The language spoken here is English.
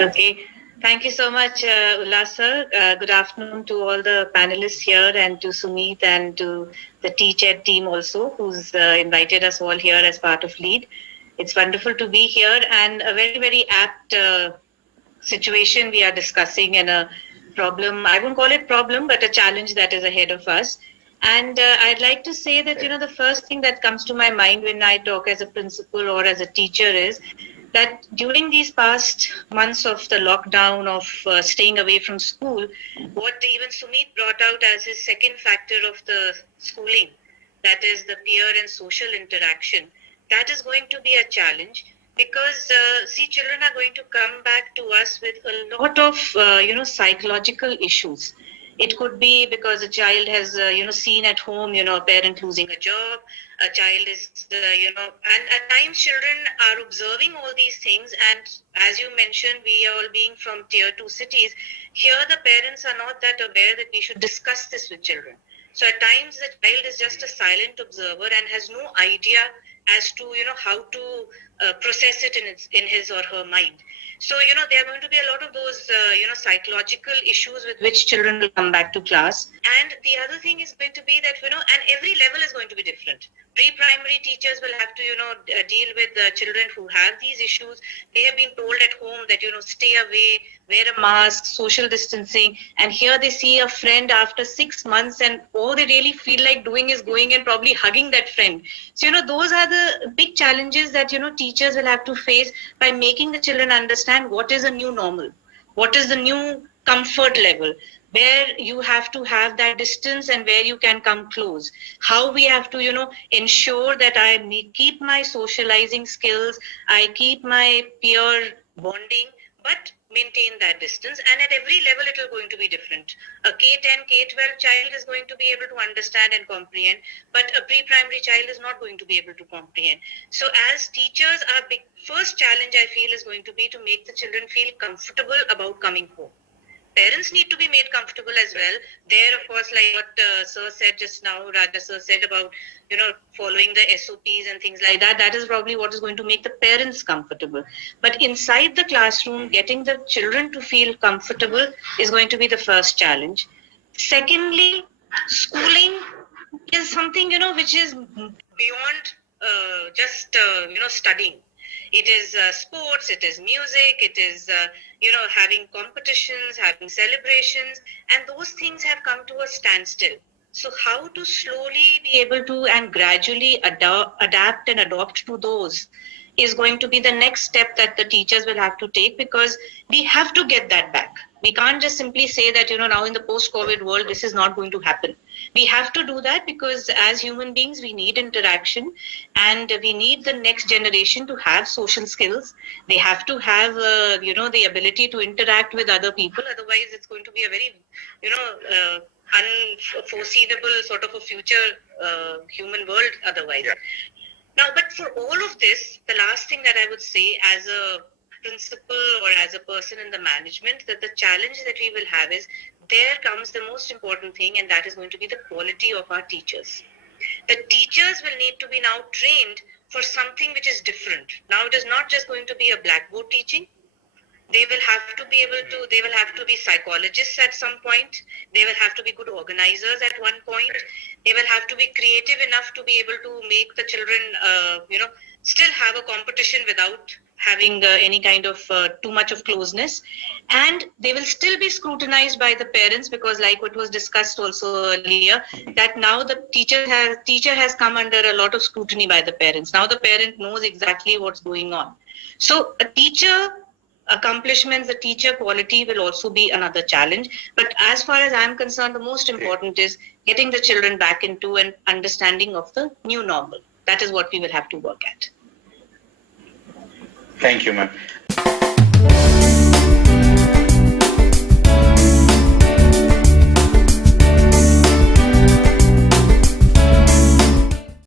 Okay. Thank you so much, Ullas sir. Good afternoon to all the panelists here and to Sumit and to the TCHED team also, who's invited us all here as part of LEAD. It's wonderful to be here and a very, very apt situation we are discussing and a problem, I won't call it problem, but a challenge that is ahead of us. And I'd like to say that, the first thing that comes to my mind when I talk as a principal or as a teacher is that during these past months of the lockdown, of staying away from school, what even Sumit brought out as his second factor of the schooling, that is the peer and social interaction, that is going to be a challenge because see, children are going to come back to us with a lot of psychological issues. It could be because a child has seen at home a parent losing a job, a child is and at times children are observing all these things, and as you mentioned, we are all being from tier 2 cities. Here the parents are not that aware that we should discuss this with children. So at times the child is just a silent observer and has no idea as to how to process it in his or her mind. So there are going to be a lot of those psychological issues with which children will come back to class. And the other thing is going to be that and every level is going to be different. Pre-primary teachers will have to deal with children who have these issues. They have been told at home that stay away, wear a mask, social distancing, and here they see a friend after 6 months and all they really feel like doing is going and probably hugging that friend. So those are the big challenges that teachers will have to face by making the children understand what is a new normal, what is the new comfort level, where you have to have that distance and where you can come close, how we have to ensure that I keep my socializing skills, I keep my peer bonding, but maintain that distance. And at every level it is going to be different. A K10 K12 child is going to be able to understand and comprehend, but a pre-primary child is not going to be able to comprehend. So as teachers, our big first challenge I feel is going to be to make the children feel comfortable about coming home. Parents need to be made comfortable as well. There, of course, like what Sir said just now, Raja Sir said about, following the SOPs and things like that, that is probably what is going to make the parents comfortable. But inside the classroom, getting the children to feel comfortable is going to be the first challenge. Secondly, schooling is something, which is beyond just, studying. It is sports, it is music, it is, having competitions, having celebrations, and those things have come to a standstill. So how to slowly be able to and gradually adapt and adopt to those is going to be the next step that the teachers will have to take, because we have to get that back. We can't just simply say that, now in the post-COVID world, this is not going to happen. We have to do that because as human beings, we need interaction and we need the next generation to have social skills. They have to have, the ability to interact with other people. Otherwise, it's going to be a very, unforeseeable sort of a future human world otherwise. Now, but for all of this, the last thing that I would say as a principal or as a person in the management, that the challenge that we will have is there comes the most important thing, and that is going to be the quality of our teachers. The teachers will need to be now trained for something which is different. Now, it is not just going to be a blackboard teaching. They will have to be psychologists at some point. They will have to be good organizers at one point. They will have to be creative enough to be able to make the children, still have a competition without having any kind of too much of closeness. And they will still be scrutinized by the parents, because like what was discussed also earlier, that now the teacher has come under a lot of scrutiny by the parents. Now the parent knows exactly what's going on. So a teacher accomplishments, the teacher quality will also be another challenge. But as far as I'm concerned, the most important is getting the children back into an understanding of the new normal. That is what we will have to work at. Thank you, ma'am.